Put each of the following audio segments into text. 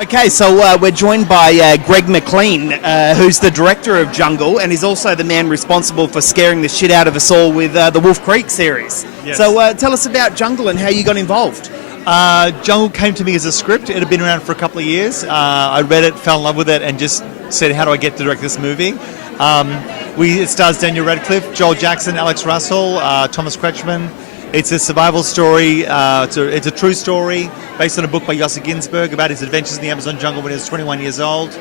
Okay, so we're joined by Greg McLean, who's the director of Jungle, and is also the man responsible for scaring the shit out of us all with the Wolf Creek series. Yes. So tell us about Jungle and how you got involved. Jungle came to me as a script. It had been around for a couple of years. I read it, fell in love with it, and just said, how do I get to direct this movie? It stars Daniel Radcliffe, Joel Jackson, Alex Russell, Thomas Kretschmann. It's a survival story. It's a true story based on a book by Yossi Ginsberg about his adventures in the Amazon jungle when he was 21 years old.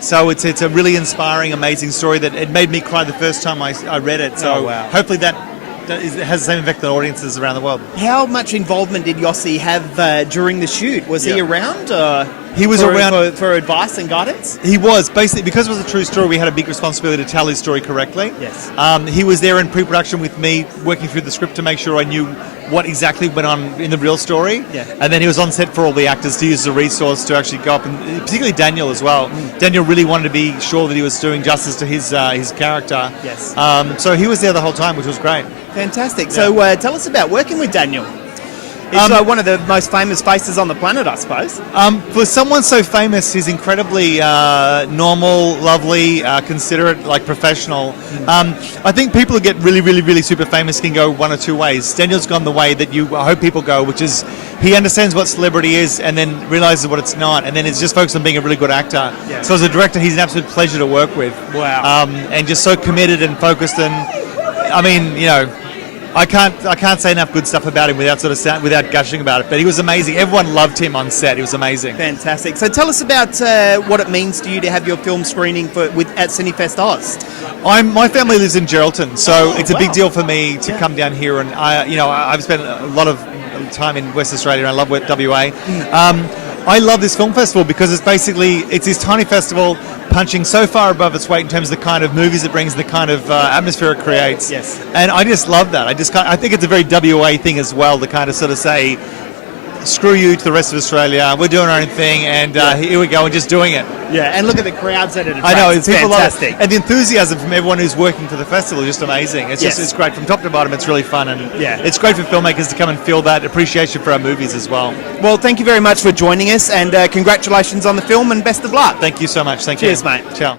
So it's a really inspiring, amazing story that it made me cry the first time I read it. So hopefully that has the same effect on audiences around the world. How much involvement did Yossi have during the shoot? Was he around? He was around for advice and guidance? He was. Basically, because it was a true story, we had a big responsibility to tell his story correctly. Yes. He was there in pre-production with me, working through the script to make sure I knew what exactly went on in the real story. Yeah. And then he was on set for all the actors to use as a resource to actually go up, and particularly Daniel as well. Daniel really wanted to be sure that he was doing justice to his character. Yes. So he was there the whole time, which was great. Fantastic. Yeah. So tell us about working with Daniel. He's one of the most famous faces on the planet, I suppose. For someone so famous, he's incredibly normal, lovely, considerate, professional. I think people who get really, really, really super famous can go one or two ways. Daniel's gone the way that you hope people go, which is he understands what celebrity is and then realizes what it's not, and then it's just focused on being a really good actor. Yeah. So as a director, he's an absolute pleasure to work with. Wow. And just so committed and focused, and I mean, I can't say enough good stuff about him without gushing about it. But he was amazing. Everyone loved him on set. He was amazing. Fantastic. So tell us about what it means to you to have your film screening at CinefestOZ. My family lives in Geraldton, so it's a big deal for me to come down here. And I've spent a lot of time in West Australia. And I love WA. I love this film festival because it's this tiny festival punching so far above its weight in terms of the kind of movies it brings and the kind of atmosphere it creates. Yes. And I just love that. I think it's a very WA thing as well to kind of sort of say, screw you to the rest of Australia, we're doing our own thing, and here we go, and just doing it. Yeah, and look at the crowds that it attracts. I know, it's people fantastic. love it. And the enthusiasm from everyone who's working for the festival is just amazing. It's Yes. it's great from top to bottom. It's really fun, and it's great for filmmakers to come and feel that appreciation for our movies as well. Well, thank you very much for joining us, and congratulations on the film, and best of luck. Thank you so much. Thank you. Cheers, mate. Ciao.